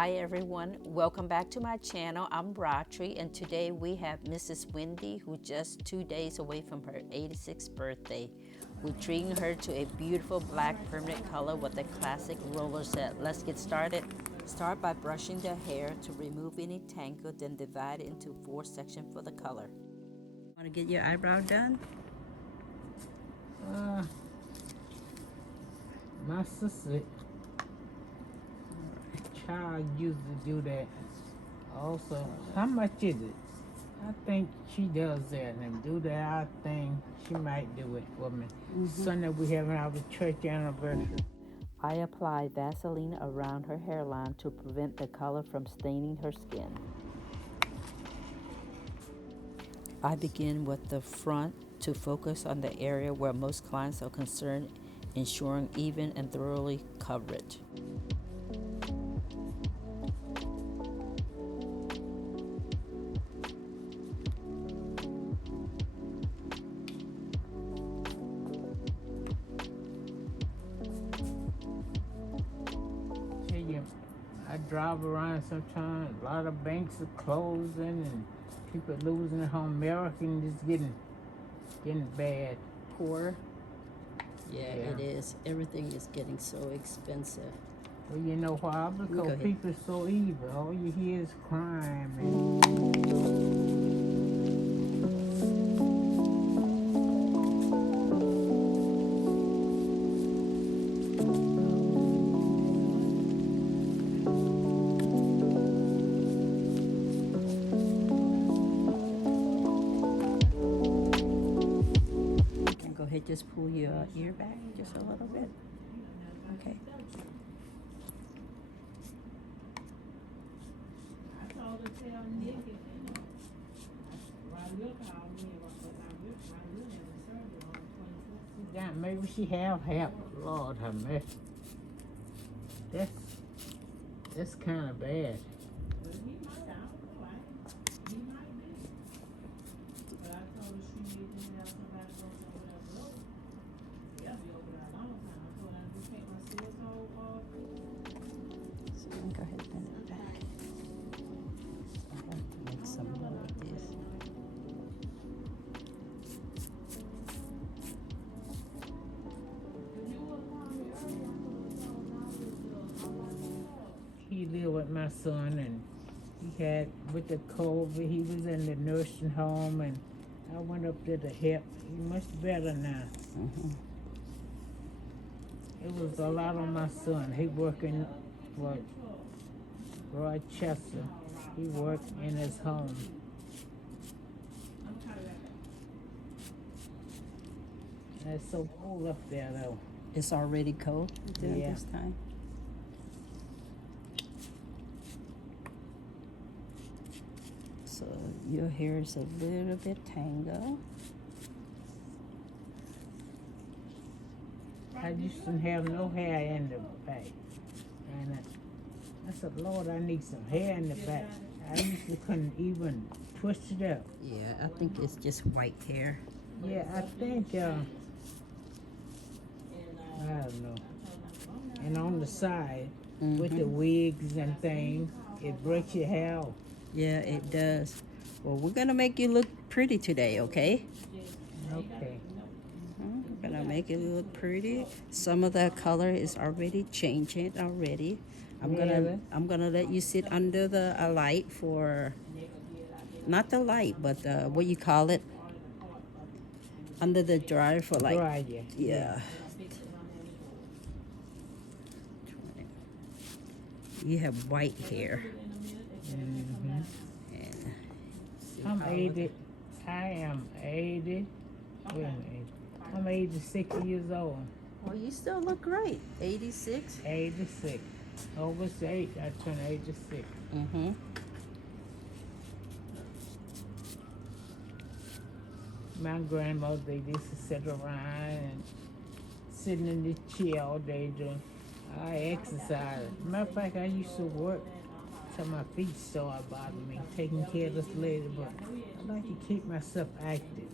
Hi everyone, welcome back to my channel. I'm Ratri, and today we have Mrs. Wendy, who's just 2 days away from her 86th birthday. We're treating her to a beautiful black permanent color with a classic roller set. Let's get started. Start by brushing the hair to remove any tangle, then divide it into 4 sections for the color. Want to get your eyebrow done? My sister child used to do that also. How much is it? I think she does that and do the eye thing. She might do it for me. Sunday we having our church anniversary. I apply Vaseline around her hairline to prevent the color from staining her skin. I begin with the front to focus on the area where most clients are concerned, ensuring even and thoroughly coverage. Tell you, I drive around sometimes. A lot of banks are closing and people losing their home. American is getting bad. Poor. Yeah, Yeah. it is. Everything is getting so expensive. Well, you know why? Go Because ahead. people are so evil. All you hear is crime and And go ahead, just pull your ear back just a little bit. Okay. yeah, maybe she have help. Lord have mercy. That's kind of bad. So go ahead, bend it back. I have to make some more of this. He lived with my son and he had with the COVID. He was in the nursing home and I went up there to help. He much better now. It was a lot on my son. He working for Rochester. He worked in his home. And it's so cold up there though. It's already cold during Yeah. this time. So your hair is a little bit tangled. I used to have no hair in the back. And I said, Lord, I need some hair in the back. I used to couldn't even twist it up. Yeah, I think it's just white hair. Yeah, I think, I don't know. And on the side, with the wigs and things, it breaks your hair off. Yeah, it does. Well, we're gonna make you look pretty today, okay? Okay. We're gonna make it look pretty. Some of the color is already changing already. I'm gonna let you sit under the light for, not the light, but what you call it, under the dryer for like, Dryer. yeah. You have white hair. Mm-hmm. And I'm 80. I am 80. Wait a minute. I'm 86 years old. well, you still look great. 86. 86. August 8th, I turned 86. My grandmother, they used to sit around and sitting in the chair all day doing. I exercise. Matter of fact, I used to work till my feet started bothering me, taking care of this lady, but I like to keep myself active.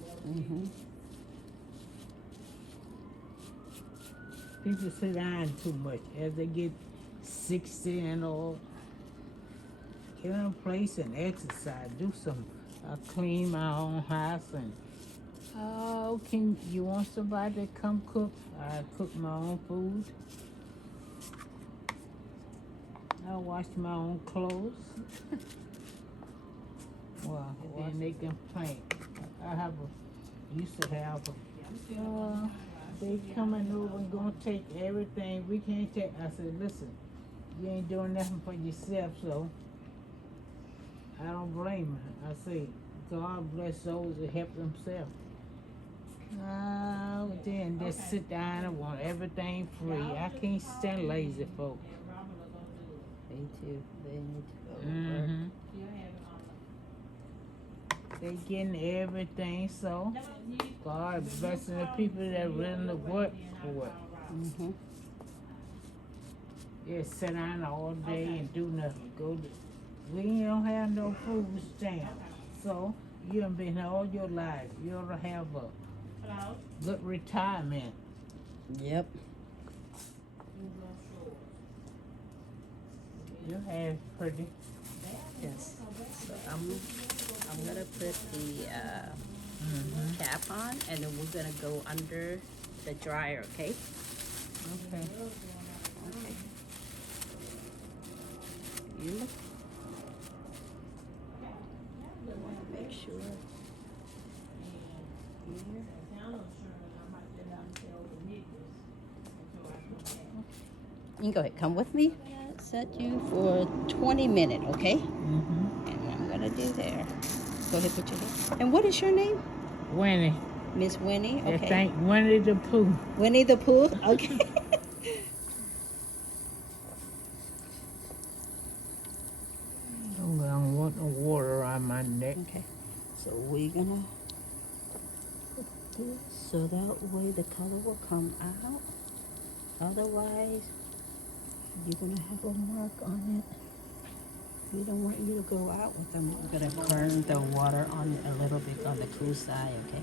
People sit down too much. As they get 60 and all, get in a place and exercise. Do some. Clean my own house and can you want somebody to come cook? I cook my own food. I wash my own clothes. Well, then they complain. I have used to have they coming over and gonna take everything. We can't take. I said, listen, you ain't doing nothing for yourself, so I don't blame her. I say, God bless those that help themselves. Then just sit down and want everything free. I can't stand lazy folks. Me too. They need to go work. They getting everything, so God blessing the people that willing to work for it. Just sit down all day and do nothing. We don't have no food stamps, so you done been here all your life. You ought to have a good retirement. Yep. Your hair is pretty. Yes. So I'm gonna put the cap on, and then we're gonna go under the dryer. Okay. Okay. Okay. You look. Make sure. Here. You can go ahead. Come with me. Set you for 20 minutes, okay? And I'm gonna do there. Go ahead, put your hand. And what is your name? Winnie. Miss Winnie. Okay. They thank Winnie the Pooh. Winnie the Pooh. Okay. I don't want no water around my neck. Okay. So we're gonna put this so that way the color will come out. Otherwise, you're gonna have a mark on it. We don't want you to go out with them. We're gonna turn the water on a little bit on the cool side, okay?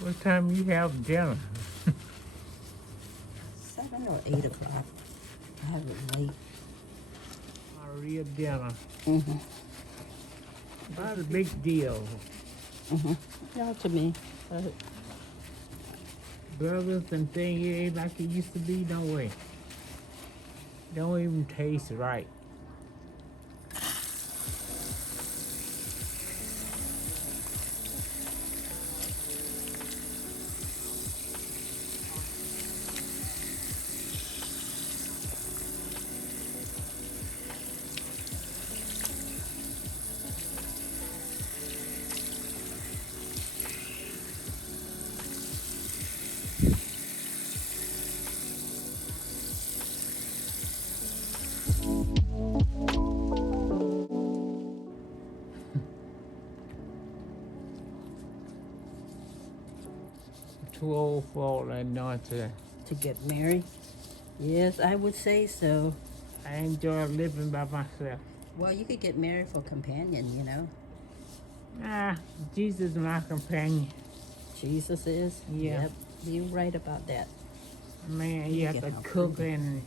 What time you have dinner? 7 or 8 o'clock. I have it late. My real dinner. Not a big deal. No, to me. Burgers and things, it ain't like it used to be, no way. Don't even taste right. Too old for all that nonsense. To get married? Yes, I would say so. I enjoy living by myself. Well, you could get married for companion, you know. Jesus is my companion. Jesus is? Yeah. Yep. You're right about that. Man, you have to cook and...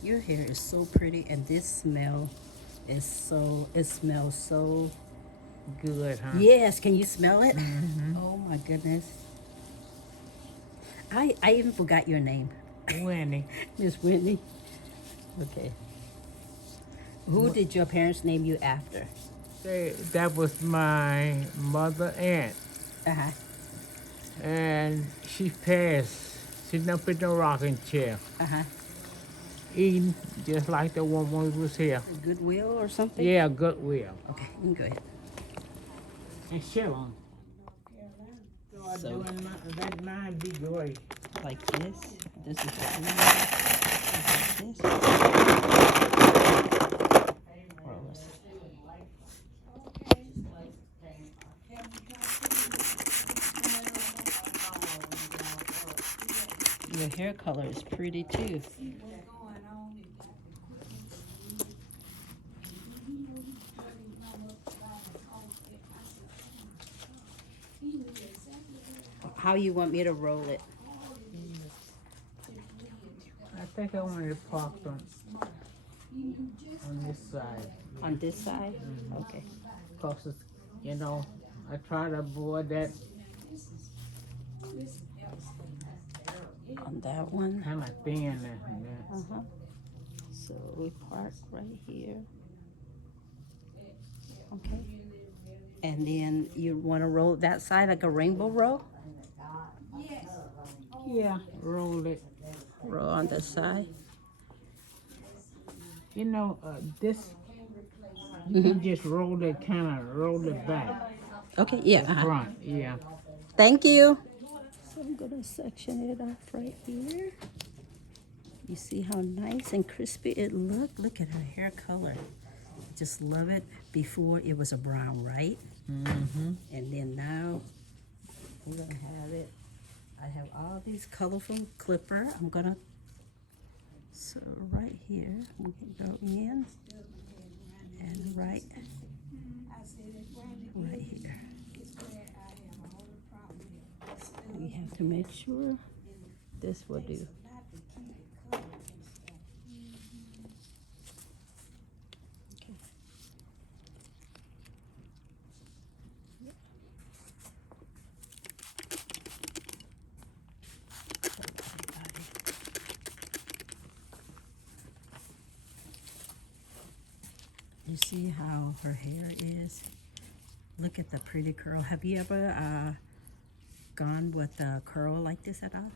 Your hair is so pretty, and this smell is so, it smells so good, huh? Yes, can you smell it? Oh my goodness. I even forgot your name. Winnie. Miss Whitney. Okay. Who did your parents name you after? That was my mother aunt. And she passed, sitting up in the rocking chair. Eating just like the woman who was here. Goodwill or something? Yeah, Goodwill. Okay, you can go ahead. And Sharon. So, that might be great. like this. This is what we need. Like this. Rose. Your hair color is pretty too. How you want me to roll it? I think I want it parked on this side. On this side? Mhm. Okay. Cause it's, you know, I try to avoid that On that one. kind of thin there. Uh-huh. So we park right here. Okay. And then you want to roll that side like a rainbow roll? Yeah, roll it. Roll on the side. You know, this you Mm-hmm. can just roll it, kind of roll it back. Okay, yeah. The front, yeah. Thank you. So I'm going to section it off right here. You see how nice and crispy it looked? Look at her hair color. Just love it. Before it was a brown, right? Mm-hmm. And then now I'm going to have it. I have all these colorful clipper. I'm going to, so right here, we can go in and right here. We have to make sure this will do. Okay. You see how her hair is? Look at the pretty curl. Have you ever gone with a curl like this at all?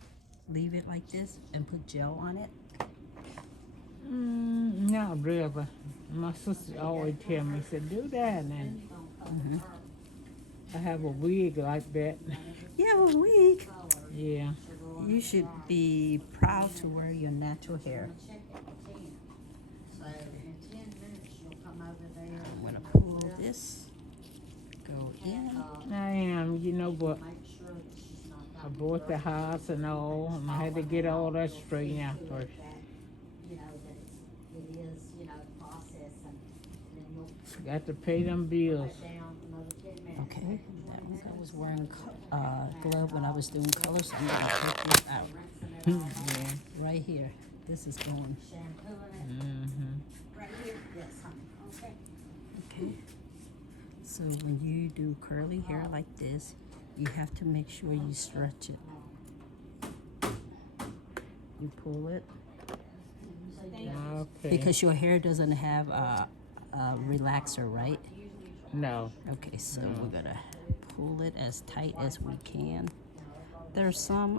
Leave it like this and put gel on it? Not really. My sister always tell me, said, do that. And I have a wig like that. Yeah, a wig. Yeah. You should be proud to wear your natural hair. I'm gonna pull this, go in. I am, you know, but I bought the house and all, and I had to get all that straightened out first. Got to pay them bills. Okay, that was, I was wearing glove when I was doing color, so I'm gonna take this out. Yeah. Right here, this is going. Mm-hmm. Okay. So when you do curly hair like this, you have to make sure you stretch it. You pull it. Okay. Because your hair doesn't have a relaxer, right? No. Okay, so we're gonna pull it as tight as we can. There's some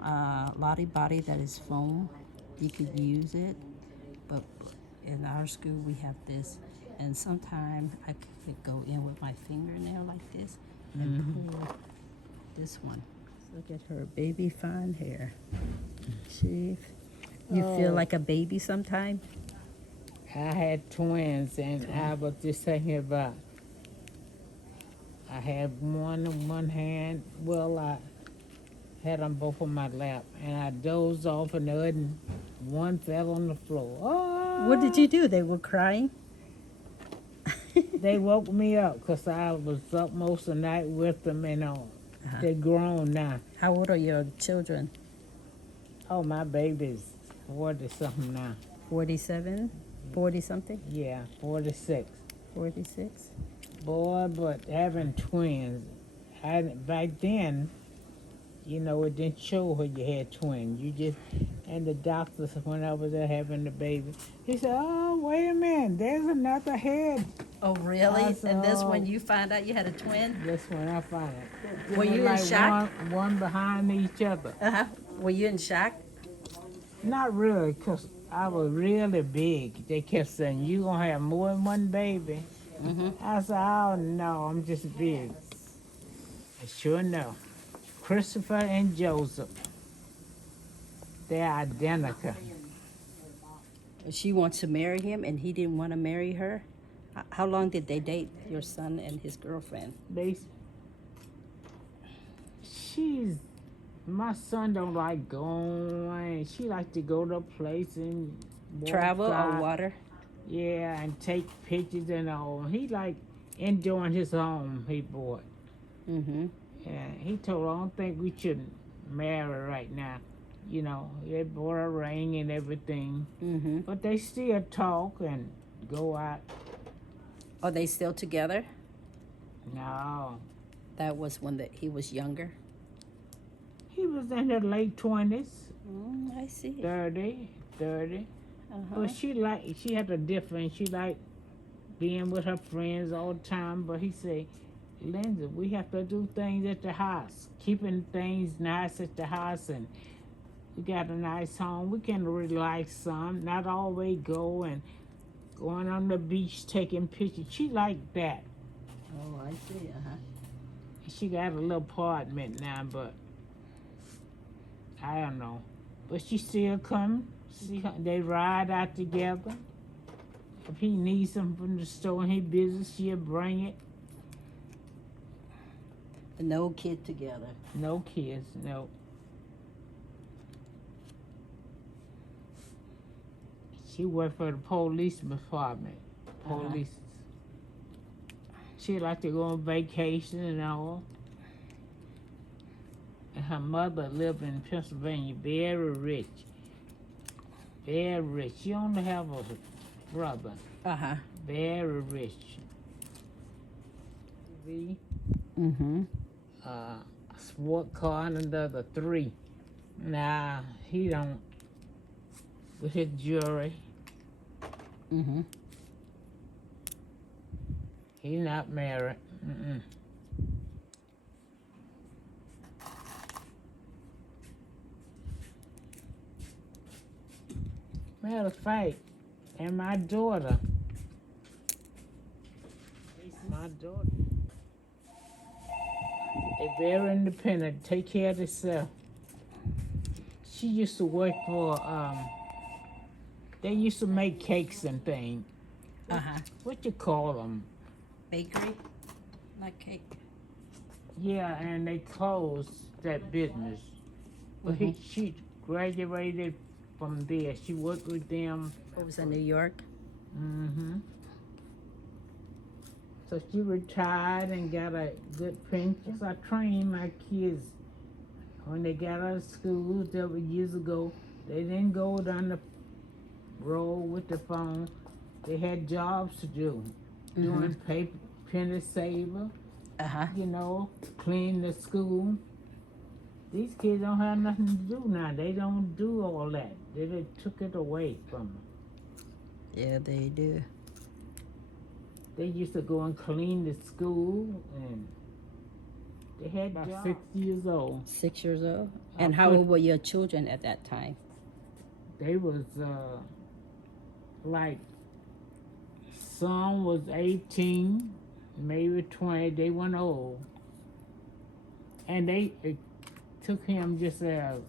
Lottie Body that is foam. You could use it, but in our school we have this. And sometimes I could go in with my fingernail like this and pull this one. Look at her baby fine hair. You feel like a baby sometime? I had twins, and I was just thinking about, I had one in one hand. Well, I had them both on my lap, and I dozed off, and the other one fell on the floor. Oh! What did you do? They were crying? They woke me up because I was up most of the night with them, and they're grown now. How old are your children? Oh, my baby's 40-something now. 47? 40-something? Yeah, 46. 46? Boy, but having twins, back then, you know, it didn't show when you had twins. You just, and the doctor, when I was there having the baby, he said, oh, wait a minute, there's another head. Oh, really? I said, And this "Oh." when you found out you had a twin? That's when I found it. Were They you were in like shock? One behind each other. Uh-huh. Were you in shock? Not really, because I was really big. They kept saying, you going to have more than one baby. I said, oh, no, I'm just big. And sure enough, Christopher and Joseph, they're identical. She wants to marry him and he didn't want to marry her? How long did they date, your son and his girlfriend? My son don't like going. She like to go to a place and walk Travel out. or water? Yeah, and take pictures and all. He like enjoying his home he bought. Mm-hmm. And he told her, I don't think we should married right now. You know, they bought a ring and everything, Mm-hmm. but they still talk and go out. Are they still together? No, That was when he was younger. he was in her late 20s, I see. 30, 30. Uh-huh. But she had a different, she liked being with her friends all the time. But he said, Linda, we have to do things at the house, keeping things nice at the house, and we got a nice home. We can relax some, not always going on the beach taking pictures. She liked that. Oh, I see. Uh-huh. She got a little apartment now, but I don't know. But she still come. They ride out together. If he needs something from the store and he busy, she'll bring it. No kid together. No kids, no. She worked for the police department. Police. She like to go on vacation and all. And her mother lived in Pennsylvania, very rich. Very rich. She only have a brother. Uh-huh. Very rich. Mm-hmm. Sport car and another 3. Nah, he don't. With his jewelry. Mm-hmm. He not married. Mm-mm. Matter of fact, and my daughter. They're very independent, take care of themselves. She used to work for, they used to make cakes and things. Uh-huh. What you call them? Bakery? Like cake? Yeah, and they closed that business. But she graduated from there. She worked with them. It was in New York? Mm-hmm. So she retired and got a good pension. So I trained my kids when they got out of school, that was years ago. They didn't go down the road with the phone. They had jobs to do, doing paper, penny saver, Uh-huh. you know, clean the school. These kids don't have nothing to do now. They don't do all that. They took it away from them. Yeah, they do. They used to go and clean the school, and they had about 6 years old. 6 years old? And how old were your children at that time? They was like, some was 18, maybe 20. They weren't old, and it took him just as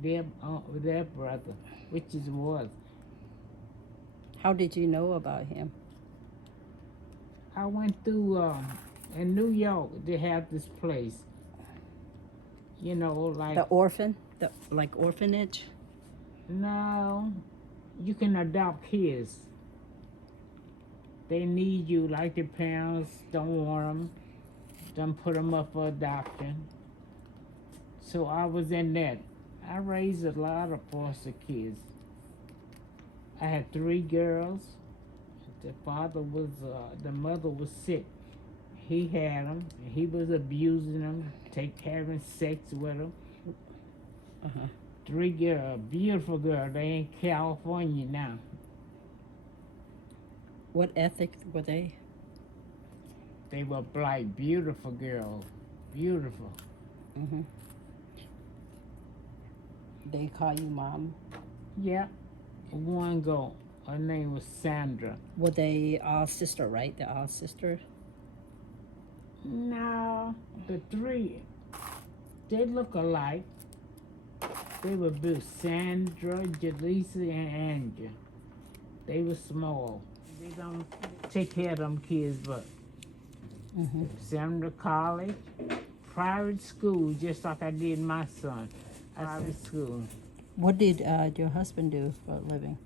their brother, which is was. How did you know about him? I went through in New York. They have this place, you know, like The orphan? Like orphanage? no, you can adopt kids. They need you, like the parents don't want them, don't put them up for adoption. So I was in that. I raised a lot of foster kids. I had 3 girls. The mother was sick. He had them, and he was abusing them, having sex with them. 3 girls, beautiful girls. They in California now. What ethnic were they? They were black, beautiful girls, beautiful. They call you mom? Yeah, one girl. Her name was Sandra. Were they all sister, right? They're all sisters? No, the 3, they look alike. They were both Sandra, Jaleesa, and Andrew. They were small. They don't take care of them kids, but send them to college, private school, just like I did my son. Private school. What did your husband do for a living?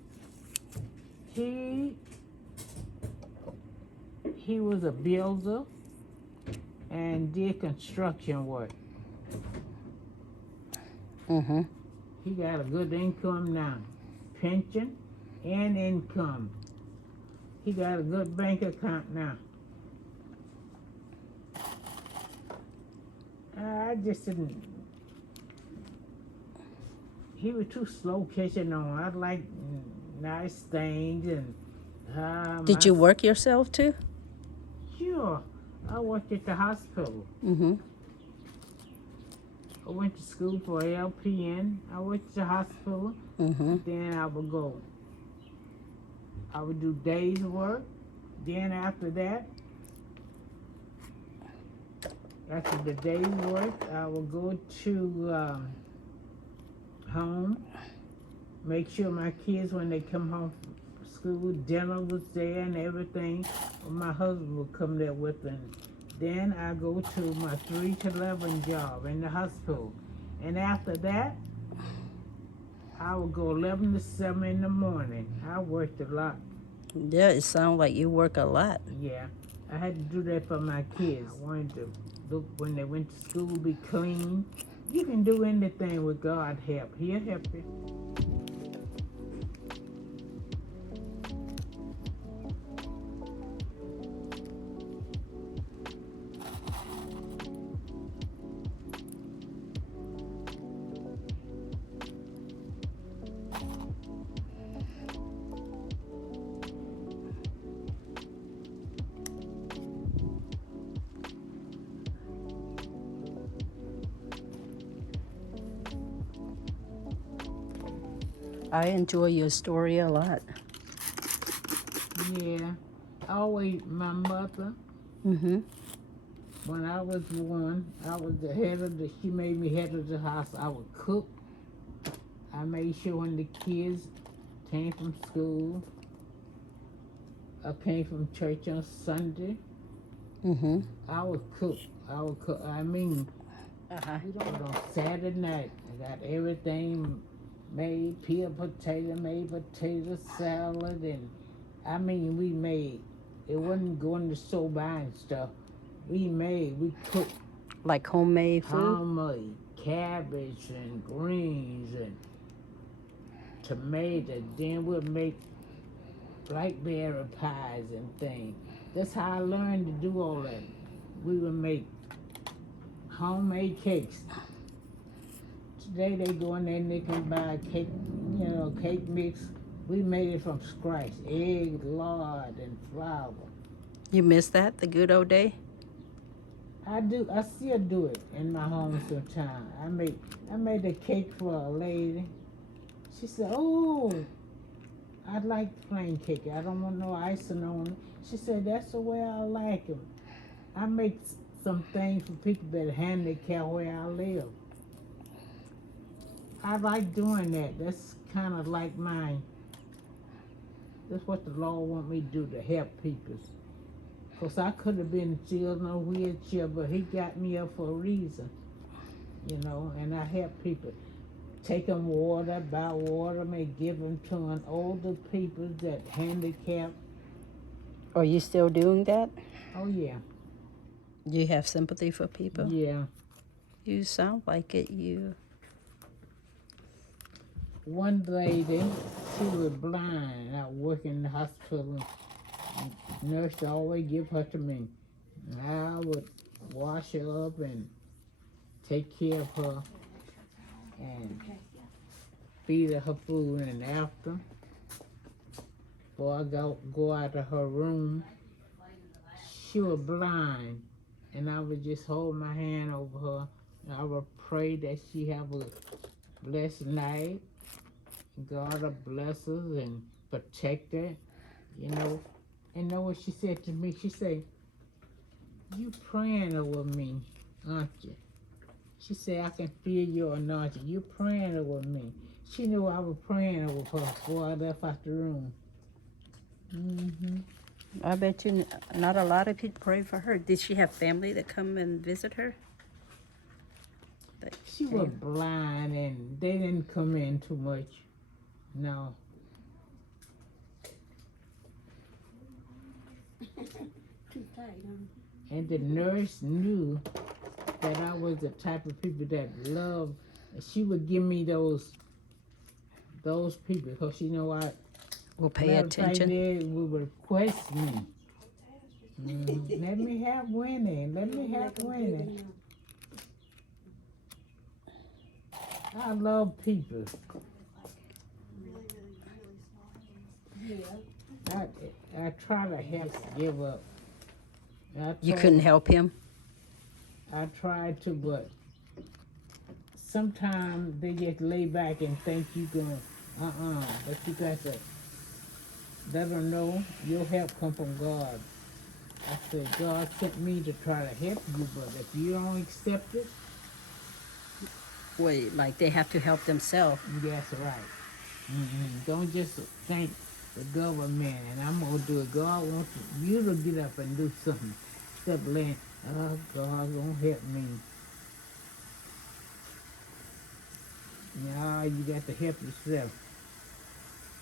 He was a builder and did construction work. Mm-hmm. He got a good income now, pension and income. He got a good bank account now. I just didn't. He was too slow catching on. I like nice things and Did my you work yourself too? sure. I worked at the hospital. Mm-hmm. I went to school for LPN. I went to the hospital. Mm-hmm. Then I would go. I would do days work. Then after that, after the day's work, I would go to home. Make sure my kids, when they come home from school, dinner was there and everything. My husband would come there with them. Then I go to my 3 to 11 job in the hospital. And after that, I would go 11 to 7 in the morning. I worked a lot. Yeah, it sounds like you work a lot. Yeah, I had to do that for my kids. I wanted to look when they went to school, be clean. You can do anything with God's help. He'll help you. I enjoy your story a lot. Yeah, always my mother. Mm-hmm. When I was born, I was the head of the. She made me head of the house. I would cook. I made sure when the kids came from school, I came from church on Sunday. Mm-hmm. I would cook. I would cook. I mean, Uh-huh. but on Saturday night, I got everything made, peeled potato, made potato salad, and I mean, we made. It wasn't going to the store buying stuff. We cooked Like homemade food? homemade cabbage and greens and tomatoes. Then we'll make blackberry pies and things. That's how I learned to do all that. We would make homemade cakes. Today they go in there and they can buy a cake, cake mix. We made it from scratch, egg, lard, and flour. You miss that, the good old day? I do. I still do it in my home sometimes. I made a cake for a lady. She said, "Oh, I like plain cake. I don't want no icing on it." She said, "That's the way I like them." I make some things for people that are handicapped where I live. I like doing that. That's kind of like mine. That's what the Lord want me to do, to help people. Because I could have been still in a wheelchair, but he got me up for a reason, and I help people. Take them water, buy water, may give them to an older people that handicapped. Are you still doing that? Oh, yeah. You have sympathy for people? Yeah. You sound like it. You. One lady, she was blind. I work in the hospital. Nurse always give her to me. I would wash her up and take care of her and feed her food. And after, before I go out of her room, she was blind, and I would just hold my hand over her. And I would pray that she have a blessed night. God will bless her and protect her, And know what she said to me? She said, "You praying over me, aren't you?" She said, "I can feel your anointing. You praying over me." She knew I was praying over her before I left out the room. Mm-hmm. I bet you not a lot of people pray for her. Did she have family that come and visit her? She was blind and they didn't come in too much. No. Too tight, huh? And the nurse knew that I was the type of people that love she would give me those people because Will pay matter of fact, attention. they would request me. Let me have Winnie. Let me have Winnie. I love people. I try to help give up. You couldn't help him? I tried to, but sometimes they just lay back and think you going, but you got to let them know your help come from God. I said, God sent me to try to help you, but if you don't accept it, Wait, like they have to help themselves. that's right. Don't just thank the government and I'm going to do it. God wants you to get up and do something. Stop laying, oh, God won't help me. No, you got to help yourself.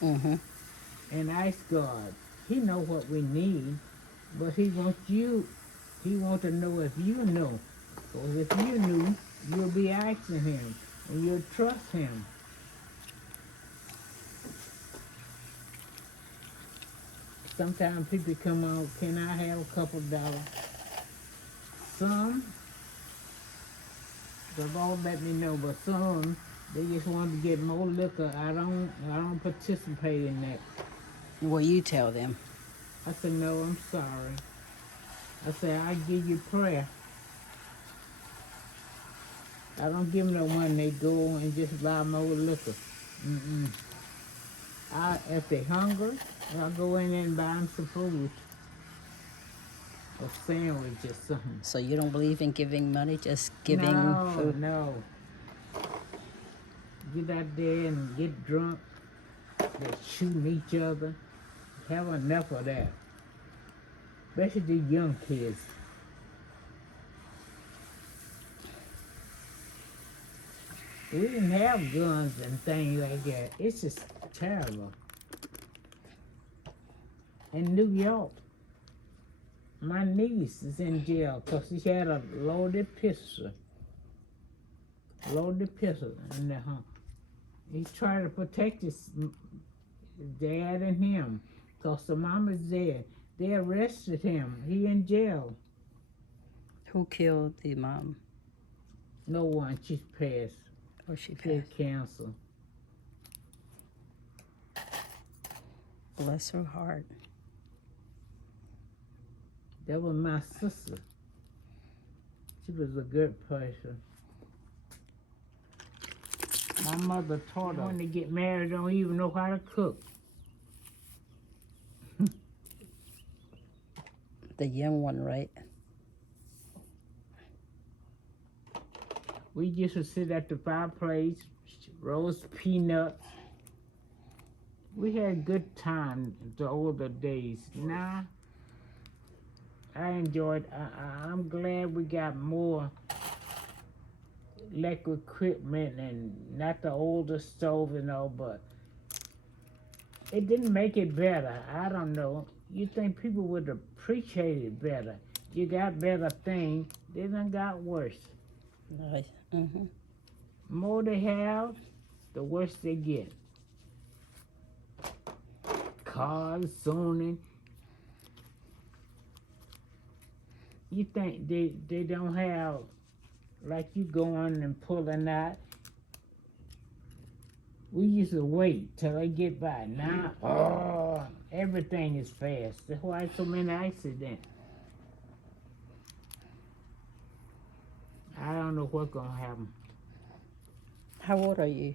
Mm-hmm. And ask God. He know what we need, but he wants to know if you know. Because if you knew, you'll be asking him and you'll trust him. Sometimes people come out, can I have a couple dollars? Some, the Lord let me know, but some, they just want to get more liquor. I don't participate in that. Well, you tell them. I said, no, I'm sorry. I said, I give you prayer. I don't give them no money. They go and just buy more liquor. If they hungry, I'll go in there and buy them some food. A sandwich or something. So you don't believe in giving money, just giving food? No. Get out there and get drunk. They're shooting each other. Have enough of that. Especially the young kids. We didn't have guns and things like that. It's just terrible. In New York, my niece is in jail because she had a loaded pistol. In the home. He tried to protect his dad and him because the mama's dead. They arrested him. He in jail. Who killed the mom? No one. She's passed. Or she She passed? had cancer. Bless her heart. That was my sister. She was a good person. My mother taught her when they get married, don't even know how to cook. The young one, right? We just would sit at the fireplace, roast peanuts. We had good time the older days. Now, I enjoyed. I'm glad we got more electric equipment and not the older stove and all, but it didn't make it better. I don't know. You think people would appreciate it better? You got better things, they done got worse. Right. Mm-hmm. More they have, the worse they get. Cars, zoning. You think they don't have, like you going and pulling out. We used to wait till they get by. Now, everything is fast. That's why so many accidents. I don't know what's gonna happen. How old are you?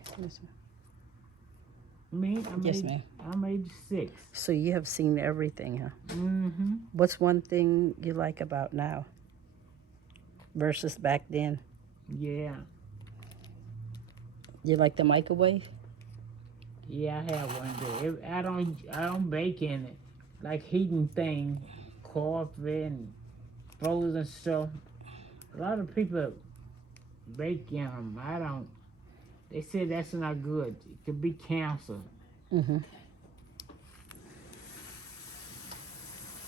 Me? Yes, ma'am. I'm 86. So you have seen everything, huh? Mm-hmm. What's one thing you like about now versus back then? Yeah. You like the microwave? Yeah, I have one there. I don't bake in it. Like heating things, coffee and frozen stuff. A lot of people bake in them. I don't. They say that's not good. It could be cancer. Mm-hmm.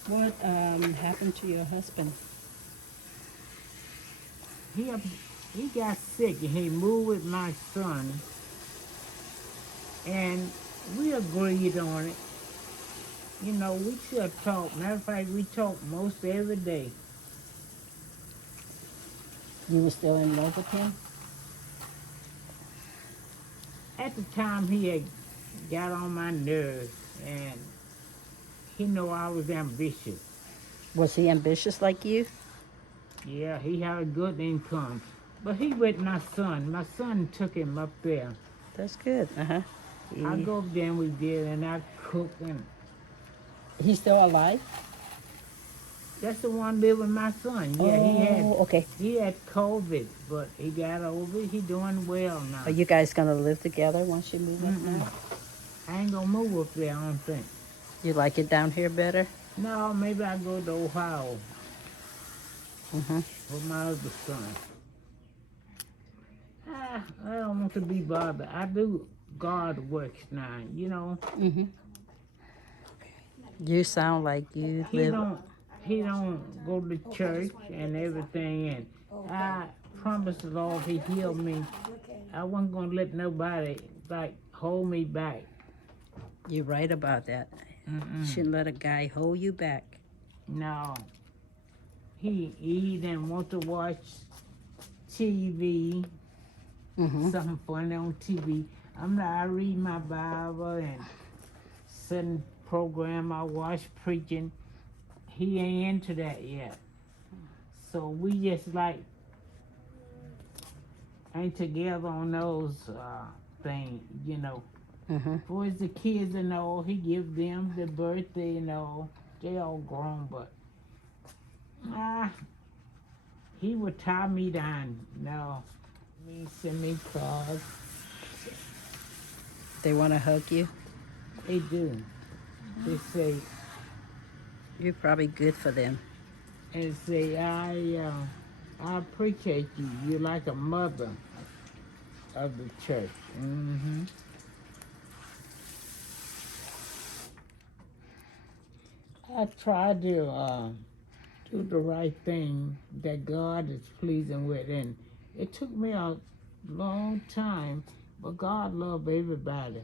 What happened to your husband? He he got sick and he moved with my son, and we agreed on it. You know, we should talk. Matter of fact, we talk most every day. You were still in love with him? At the time, he had got on my nerves, and he know I was ambitious. Was he ambitious like you? Yeah, he had a good income. But he with my son. My son took him up there. That's good. Uh-huh. I go up there and we did, and I cook, and He's still alive? that's the one live with my son. Yeah, okay. he had COVID, but he got over it. He doing well now. Are you guys gonna live together once you move up now? I ain't gonna move up there, I don't think. You like it down here better? No, maybe I go to Ohio Mm-hmm. with my other son. I don't want to be bothered. I do God works now, you know. Mm-hmm. You sound like you live. He don't go to church and everything, and I promised the Lord He healed me. I wasn't gonna let nobody like hold me back. You're right about that. Shouldn't let a guy hold you back. No. He didn't want to watch TV, Mm-hmm. something funny on TV. I read my Bible and certain program I watch preaching. He ain't into that yet. So we just like ain't together on those things, you know. Mm-hmm. For the kids and all, he give them the birthday and all. They all grown, but he would tie me down. No, he send me cards. They want to hug you. They do. They say You're probably good for them. and say I appreciate you. You're like a mother of the church. Mm-hmm. I try to do the right thing that God is pleasing with, and it took me a long time, but God loves everybody.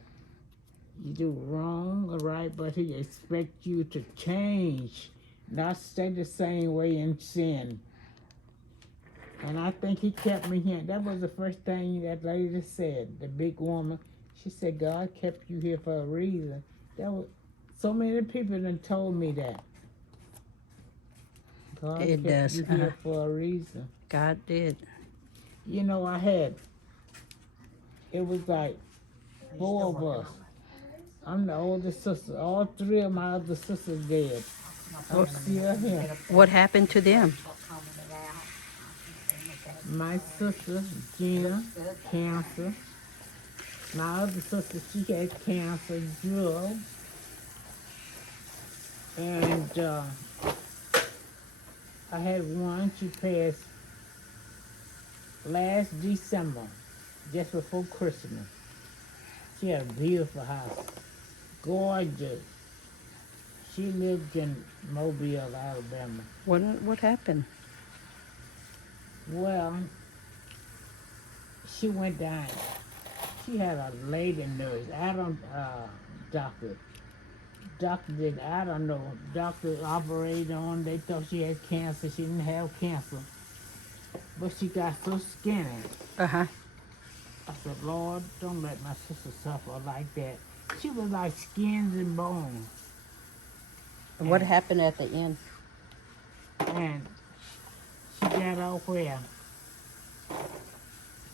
You do wrong or right, but He expects you to change, not stay the same way in sin. And I think He kept me here. That was the first thing that lady said, the big woman. She said, God kept you here for a reason. That was so many people done told me that. God It kept does. you here for a reason. God did. You know, it was like 4 of us. I'm the oldest sister. All 3 of my other sisters dead. I'm still here. What happened to them? My sister, Gina, cancer. My other sister, she had cancer, drugs. And I had one, she passed last December, just before Christmas. She had a beautiful house, gorgeous. She lived in Mobile, Alabama. What happened? Well, she went down. She had a lady nurse. I don't, doctor. Doctor did, I don't know. Doctor operated on, they thought she had cancer. She didn't have cancer. But she got so skinny. Uh-huh. I said, Lord, don't let my sister suffer like that. She was like skins and bones. What happened at the end? And she got out where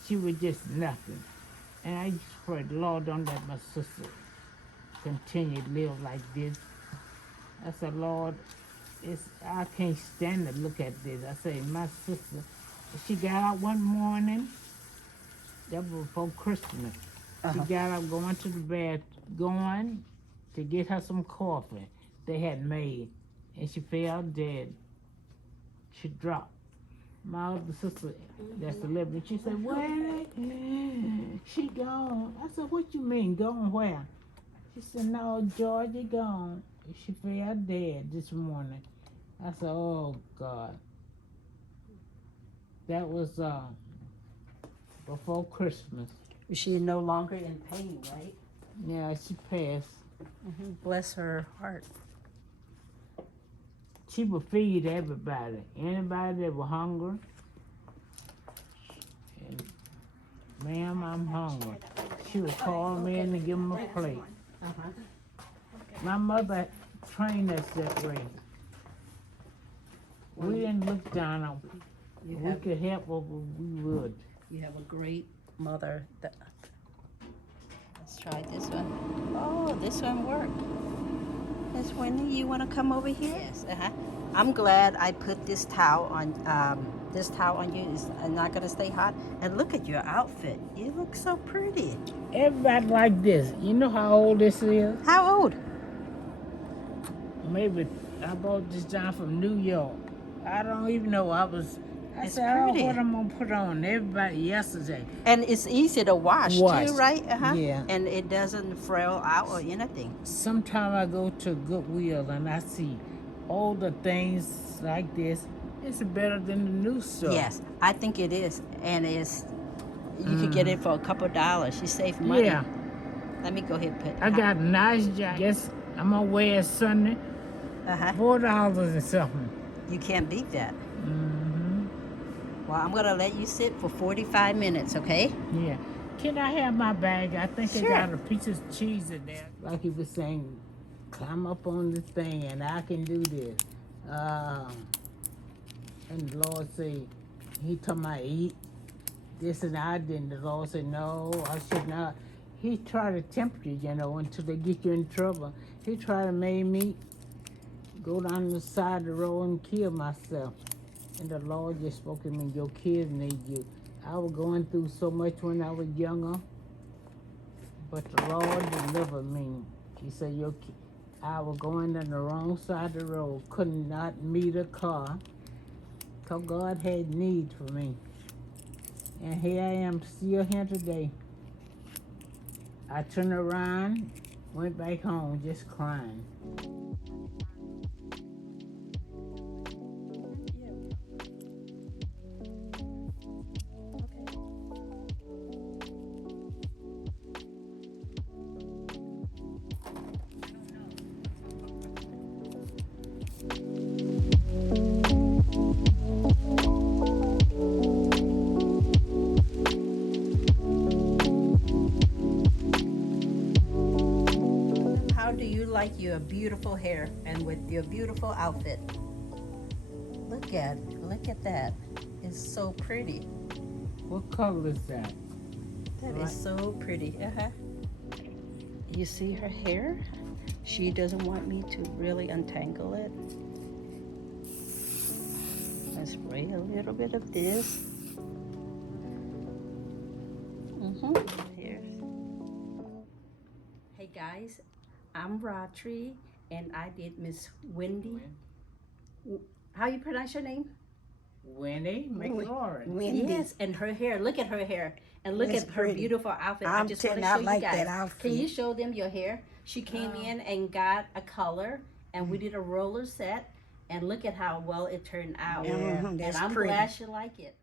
she was just nothing. And I just prayed, Lord, don't let my sister continue to live like this. I said, Lord, I can't stand to look at this. I said, my sister, she got out one morning, that was before Christmas. She got up going to the bath, going to get her some coffee they had made, and she fell dead. She dropped. My other sister, that's the living, she said, Winnie, she gone. I said, what you mean, gone where? She said, no, Georgia gone. She fell dead this morning. I said, oh, God. That was before Christmas. She's no longer in pain, right? Yeah, she passed. Bless her heart. She would feed everybody. Anybody that was hungry. And, ma'am, I'm hungry. She would call me in and give them a plate. My mother trained us that way. We didn't look down on people. We could help what we would. You have a great mother. Let's try this one. Oh, this one worked. Miss Winnie, you want to come over here? Yes. I'm glad I put this towel on. This towel on you is not gonna stay hot. And look at your outfit. You look so pretty. Everybody like this. You know how old this is? How old? Maybe I bought this down from New York. I don't even know. I It's said, oh, pretty. what I'm gonna put on everybody yesterday. And it's easy to wash Wash. too, right? Yeah. And it doesn't frail out or anything. Sometimes I go to Goodwill and I see all the things like this. It's better than the new stuff. Yes, I think it is. And you could get it for a couple dollars. You save money. Yeah. Let me go ahead and put I got a nice jacket. Guess I'm gonna wear it Sunday. $4 and something. You can't beat that. Mm-hmm. Well, I'm going to let you sit for 45 minutes, okay? Yeah. Can I have my bag? I think Sure. I got a piece of cheese in there. Like he was saying, climb up on this thing and I can do this. And the Lord said, he told me eat this and I didn't. The Lord said, no, I should not. He tried to tempt you, until they get you in trouble. He tried to make me go down the side of the road and kill myself. And the Lord just spoke to me, your kids need you. I was going through so much when I was younger, but the Lord delivered me. He said, I was going on the wrong side of the road, could not meet a car, because God had need for me. And here I am, still here today. I turned around, went back home, just crying. How do you like your beautiful hair and with your beautiful outfit? Look at that. It's so pretty. What color is that? That is so pretty. You see her hair? She doesn't want me to really untangle it. Let's spray a little bit of this. Here. Hey guys, I'm Ratri, and I did Miss Wendy. How you pronounce your name? Winnie McLaurin. Windy. Yes, and her hair. Look at her hair, and look It's at her pretty. beautiful outfit. I'm I just want to telling show you, I you like guys. that outfit. Can you show them your hair? She came in and got a color, and we did a roller set, and look at how well it turned out. Yeah, And that's I'm pretty. glad she liked it.